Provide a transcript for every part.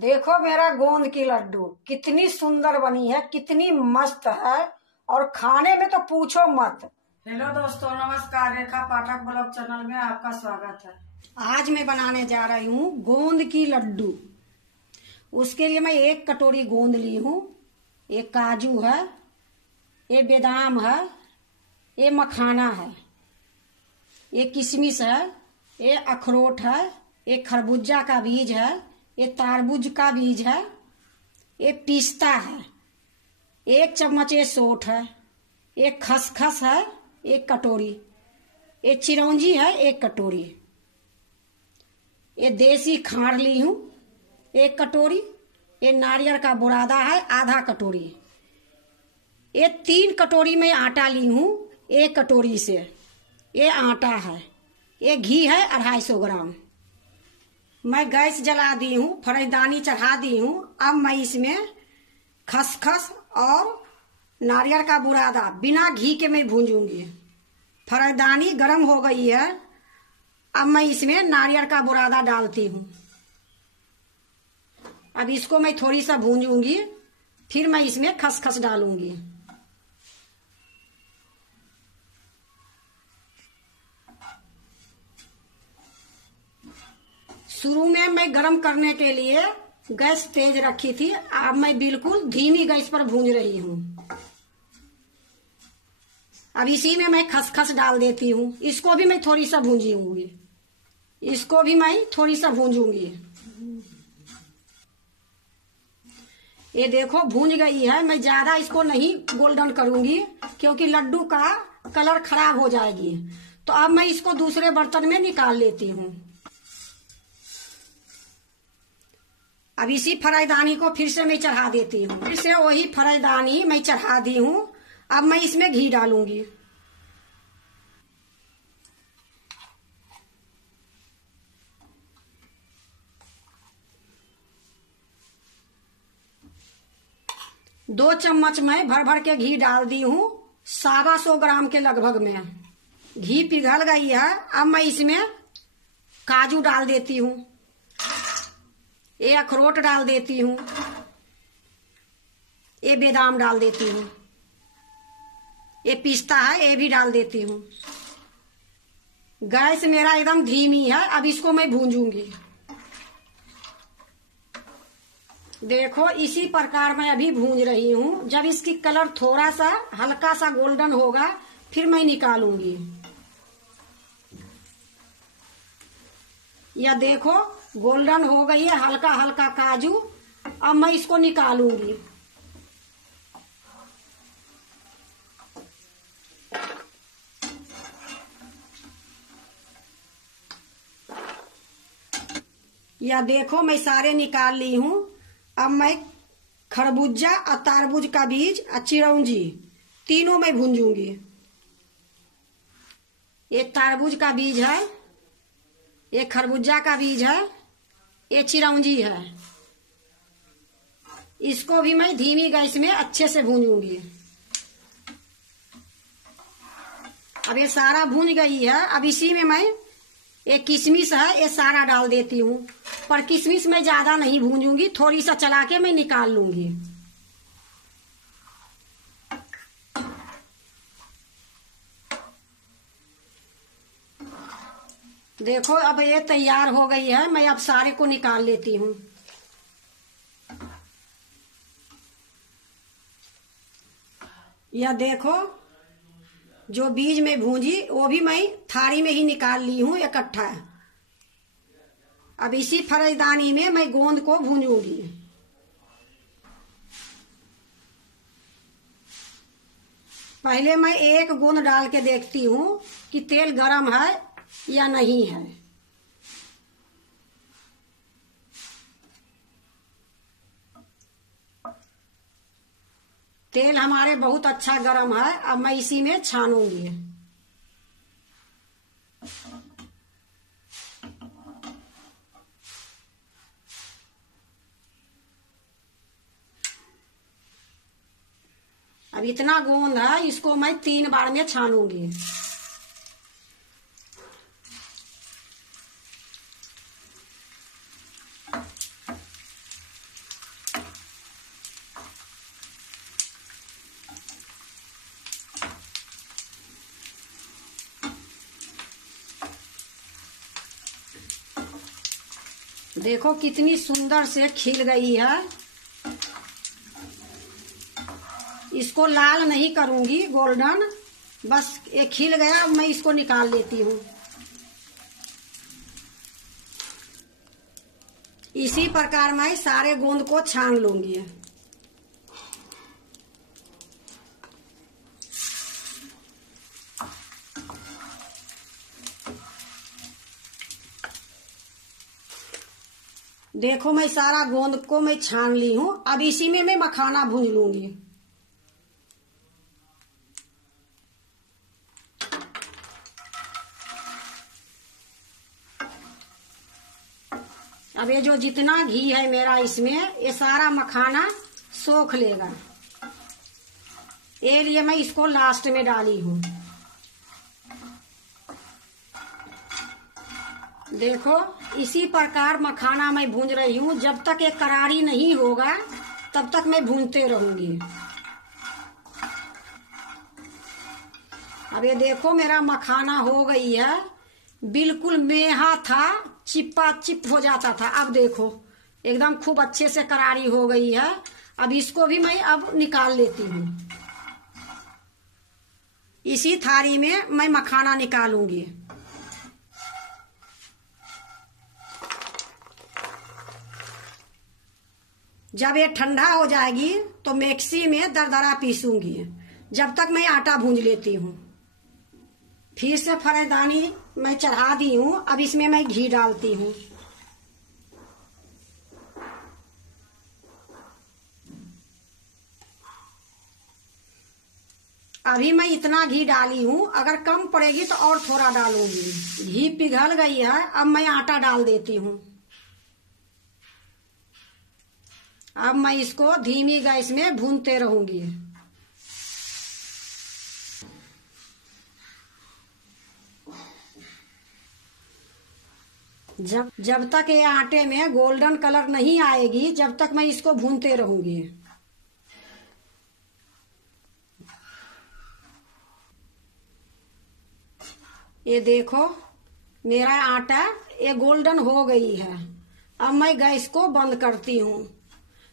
देखो मेरा गोंद की लड्डू कितनी सुंदर बनी है, कितनी मस्त है और खाने में तो पूछो मत। हेलो दोस्तों, नमस्कार। रेखा पाठक ब्लॉग चैनल में आपका स्वागत है। आज मैं बनाने जा रही हूँ गोंद की लड्डू। उसके लिए मैं 1 कटोरी गोंद ली हूँ। ये काजू है, ये बादाम है, ये मखाना है, ये किशमिश है, ये अखरोट है, ये खरबूजा का बीज है, ये तारबूज का बीज है, ये पिस्ता है, 1 चम्मच ये सौंठ है, ये खसखस है 1 कटोरी, ये चिरौंजी है 1 कटोरी, ये देसी खांड ली हूँ 1 कटोरी, ये नारियल का बुरादा है आधा कटोरी, ये 3 कटोरी में आटा ली हूँ 1 कटोरी से, ये आटा है, ये घी है 250 ग्राम। मैं गैस जला दी हूँ, फरजदानी चढ़ा दी हूँ। अब मैं इसमें खसखस और नारियल का बुरादा बिना घी के मैं भूंजूंगी। फरजदानी गर्म हो गई है। अब मैं इसमें नारियल का बुरादा डालती हूँ। अब इसको मैं थोड़ी सा भूंजूंगी, फिर मैं इसमें खसखस डालूंगी। शुरू में मैं गरम करने के लिए गैस तेज रखी थी। अब मैं बिल्कुल धीमी गैस पर भूंज रही हूँ। अब इसी में मैं खसखस डाल देती हूँ। इसको भी मैं थोड़ी सा भूंजूंगी। इसको भी मैं थोड़ी सा भूंजूंगी। ये देखो भूंज गई है। मैं ज्यादा इसको नहीं गोल्डन करूंगी क्योंकि लड्डू का कलर खराब हो जाएगी। तो अब मैं इसको दूसरे बर्तन में निकाल लेती हूँ। अब इसी फराईदानी को फिर से मैं चढ़ा देती हूँ। फिर से वही फराईदानी मैं चढ़ा दी हूँ। अब मैं इसमें घी डालूंगी। दो चम्मच मैं भर भर के घी डाल दी हूँ। 125 ग्राम के लगभग में घी पिघल गई है। अब मैं इसमें काजू डाल देती हूँ, ये अखरोट डाल देती हूँ, ये बादाम डाल देती हूँ, ये पिस्ता है ये भी डाल देती हूँ। गैस मेरा एकदम धीमी है। अब इसको मैं भूंजूंगी। देखो इसी प्रकार मैं अभी भूंज रही हूँ। जब इसकी कलर थोड़ा सा हल्का सा गोल्डन होगा फिर मैं निकालूंगी। या देखो गोल्डन हो गई है हल्का हल्का काजू। अब मैं इसको निकालूंगी। या देखो मैं सारे निकाल ली हूँ। अब मैं खरबूजा और तारबूज का बीज और चिरौंजी तीनों में भूंजूंगी। ये तारबूज का बीज है, ये खरबूजा का बीज है, ये चिरौंजी है। इसको भी मैं धीमी गैस में अच्छे से भूंजूंगी। अब ये सारा भूंज गई है। अब इसी में मैं ये किशमिश है ये सारा डाल देती हूँ। पर किशमिश मैं ज्यादा नहीं भूंजूंगी, थोड़ी सा चला के मैं निकाल लूंगी। देखो अब ये तैयार हो गई है। मैं अब सारे को निकाल लेती हूँ। यह देखो जो बीज में भूंजी वो भी मैं थाली में ही निकाल ली हूँ इकट्ठा। अब इसी फरजदानी में मैं गोंद को भूंजूंगी। पहले मैं एक गोंद डाल के देखती हूँ कि तेल गरम है या नहीं है। तेल हमारे बहुत अच्छा गरम है। अब मैं इसी में छानूंगी। अब इतना गोंद है, इसको मैं 3 बार में छानूंगी। देखो कितनी सुंदर से खिल गई है। इसको लाल नहीं करूंगी, गोल्डन, बस ये खिल गया। अब मैं इसको निकाल लेती हूँ। इसी प्रकार मैं सारे गोंद को छान लूंगी। देखो मैं सारा गोंद को मैं छान ली हूं। अब इसी में मैं मखाना भून लूंगी। अब ये जो जितना घी है मेरा इसमें, ये सारा मखाना सोख लेगा। ये लिए मैं इसको लास्ट में डाली हूं। देखो इसी प्रकार मखाना मैं भून रही हूँ। जब तक ये करारी नहीं होगा तब तक मैं भूनते रहूंगी। अब ये देखो मेरा मखाना हो गई है। बिल्कुल मेहा था, चिपा चिप हो जाता था। अब देखो एकदम खूब अच्छे से करारी हो गई है। अब इसको भी मैं अब निकाल लेती हूँ। इसी थाली में मैं मखाना निकालूंगी। जब ये ठंडा हो जाएगी तो मिक्सी में दरदरा पीसूंगी। जब तक मैं आटा भूंज लेती हूँ। फिर से फरेदानी मैं चढ़ा दी हूँ। अब इसमें मैं घी डालती हूँ। अभी मैं इतना घी डाली हूँ, अगर कम पड़ेगी तो और थोड़ा डालूंगी। घी पिघल गई है। अब मैं आटा डाल देती हूँ। अब मैं इसको धीमी गैस में भूनते रहूंगी। जब तक ये आटे में गोल्डन कलर नहीं आएगी, जब तक मैं इसको भूनते रहूंगी। ये देखो मेरा आटा ये गोल्डन हो गई है। अब मैं गैस को बंद करती हूँ।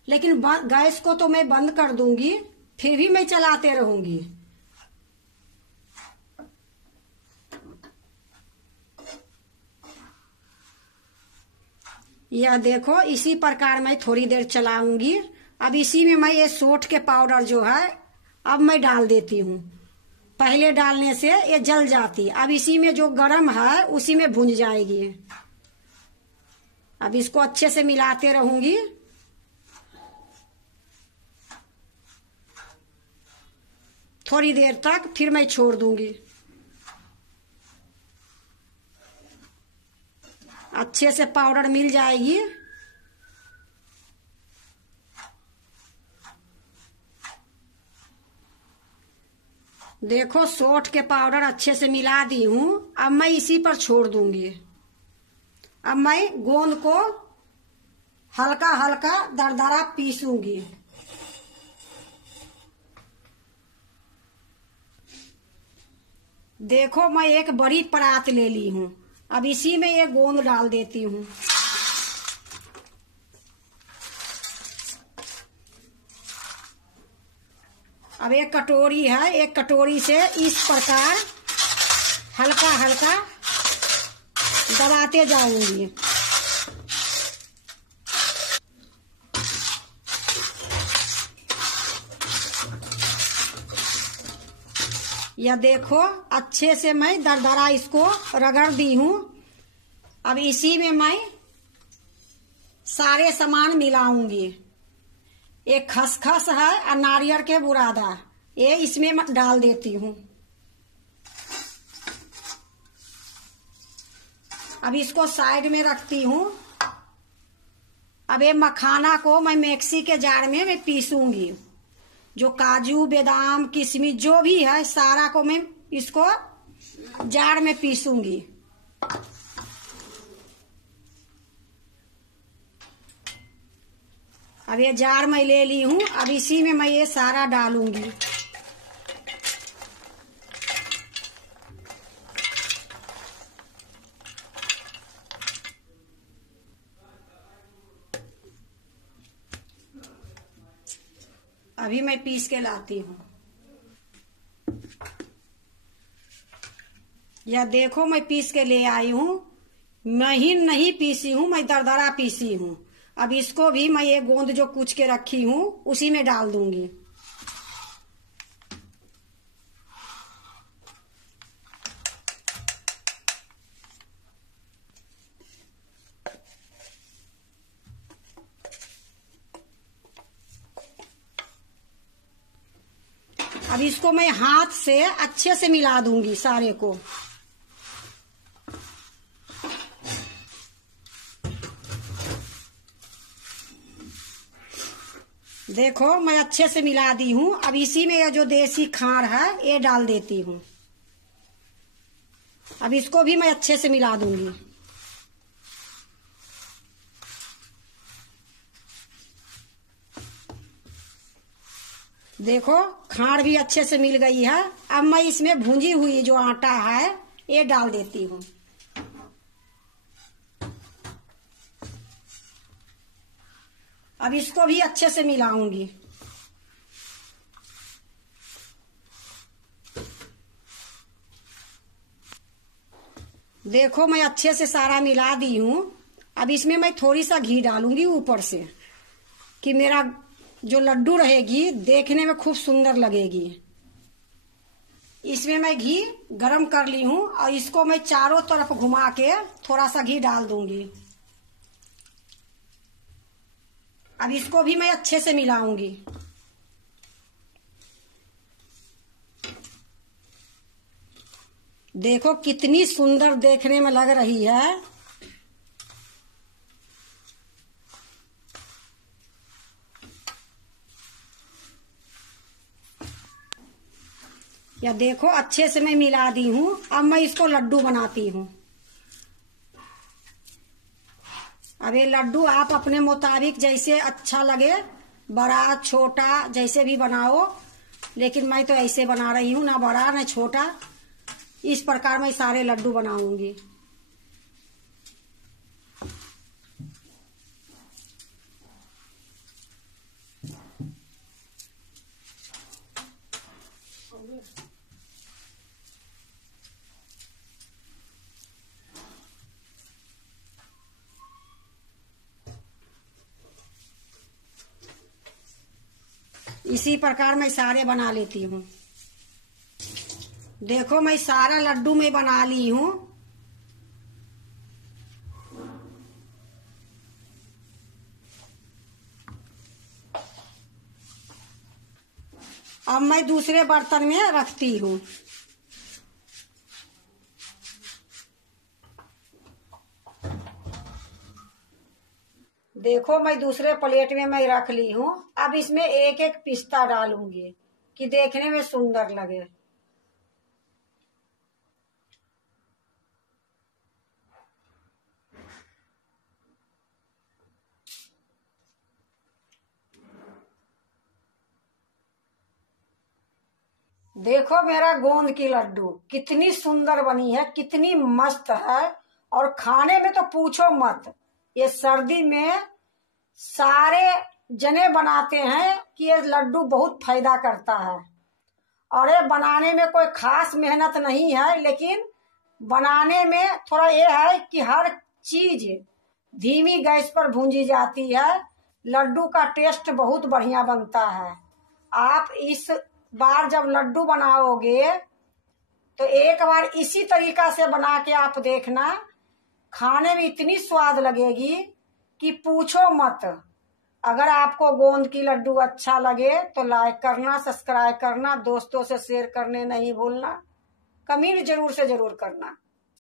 लेकिन गैस को तो मैं बंद कर दूंगी, फिर भी मैं चलाते रहूंगी। यह देखो इसी प्रकार मैं थोड़ी देर चलाऊंगी। अब इसी में मैं ये सौंठ के पाउडर जो है अब मैं डाल देती हूँ। पहले डालने से ये जल जाती। अब इसी में जो गरम है उसी में भुन जाएगी। अब इसको अच्छे से मिलाते रहूंगी। थोड़ी देर तक, फिर मैं छोड़ दूंगी। अच्छे से पाउडर मिल जाएगी। देखो सौंठ के पाउडर अच्छे से मिला दी हूँ। अब मैं इसी पर छोड़ दूंगी। अब मैं गोंद को हल्का हल्का दरदरा पीसूंगी। देखो मैं एक बड़ी परात ले ली हूँ। अब इसी में ये गोंद डाल देती हूँ। अब एक कटोरी है, एक कटोरी से इस प्रकार हल्का हल्का दबाते जाऊंगी। यह देखो अच्छे से मैं दरदरा इसको रगड़ दी हूँ। अब इसी में मैं सारे सामान मिलाऊंगी। एक खसखस है और नारियल के बुरादा, ये इसमें डाल देती हूँ। अब इसको साइड में रखती हूँ। अब ये मखाना को मैं मिक्सी के जार में मैं पीसूंगी। जो काजू बादाम किशमिश जो भी है सारा को मैं इसको जार में पीसूंगी। अब ये जार मैं ले ली हूँ। अब इसी में मैं ये सारा डालूंगी। अभी मैं पीस के लाती हूँ। यह देखो मैं पीस के ले आई हूँ। महीन नहीं पीसी हूँ, मैं दरदरा पीसी हूँ। अब इसको भी मैं ये गोंद जो कूच के रखी हूँ उसी में डाल दूंगी। अब इसको मैं हाथ से अच्छे से मिला दूंगी सारे को। देखो मैं अच्छे से मिला दी हूँ। अब इसी में ये जो देसी खांड है ये डाल देती हूँ। अब इसको भी मैं अच्छे से मिला दूंगी। देखो खांड भी अच्छे से मिल गई है। अब मैं इसमें भूंजी हुई जो आटा है ये डाल देती हूँ। अब इसको भी अच्छे से मिलाऊंगी। देखो मैं अच्छे से सारा मिला दी हूँ। अब इसमें मैं थोड़ी सा घी डालूंगी ऊपर से कि मेरा जो लड्डू रहेगी देखने में खूब सुंदर लगेगी। इसमें मैं घी गरम कर ली हूँ और इसको मैं चारों तरफ घुमा के थोड़ा सा घी डाल दूंगी। अब इसको भी मैं अच्छे से मिलाऊंगी। देखो कितनी सुंदर देखने में लग रही है। या देखो अच्छे से मैं मिला दी हूँ। अब मैं इसको लड्डू बनाती हूँ। अब ये लड्डू आप अपने मुताबिक जैसे अच्छा लगे, बड़ा छोटा जैसे भी बनाओ, लेकिन मैं तो ऐसे बना रही हूँ, ना बड़ा ना छोटा। इस प्रकार मैं सारे लड्डू बनाऊंगी। इसी प्रकार मैं सारे बना लेती हूँ। देखो मैं सारा लड्डू में बना ली हूँ। अब मैं दूसरे बर्तन में रखती हूँ। देखो मैं दूसरे प्लेट में मैं रख ली हूँ। अब इसमें एक एक पिस्ता डालूंगी कि देखने में सुंदर लगे। देखो मेरा गोंद की लड्डू कितनी सुंदर बनी है, कितनी मस्त है। और खाने में तो पूछो मत। ये सर्दी में सारे जने बनाते हैं कि ये लड्डू बहुत फायदा करता है। और ये बनाने में कोई खास मेहनत नहीं है, लेकिन बनाने में थोड़ा ये है कि हर चीज धीमी गैस पर भूंजी जाती है। लड्डू का टेस्ट बहुत बढ़िया बनता है। आप इस बार जब लड्डू बनाओगे तो एक बार इसी तरीका से बना के आप देखना, खाने में इतनी स्वाद लगेगी कि पूछो मत। अगर आपको गोंद की लड्डू अच्छा लगे तो लाइक करना, सब्सक्राइब करना, दोस्तों से शेयर करने नहीं भूलना, कमेंट जरूर से जरूर करना।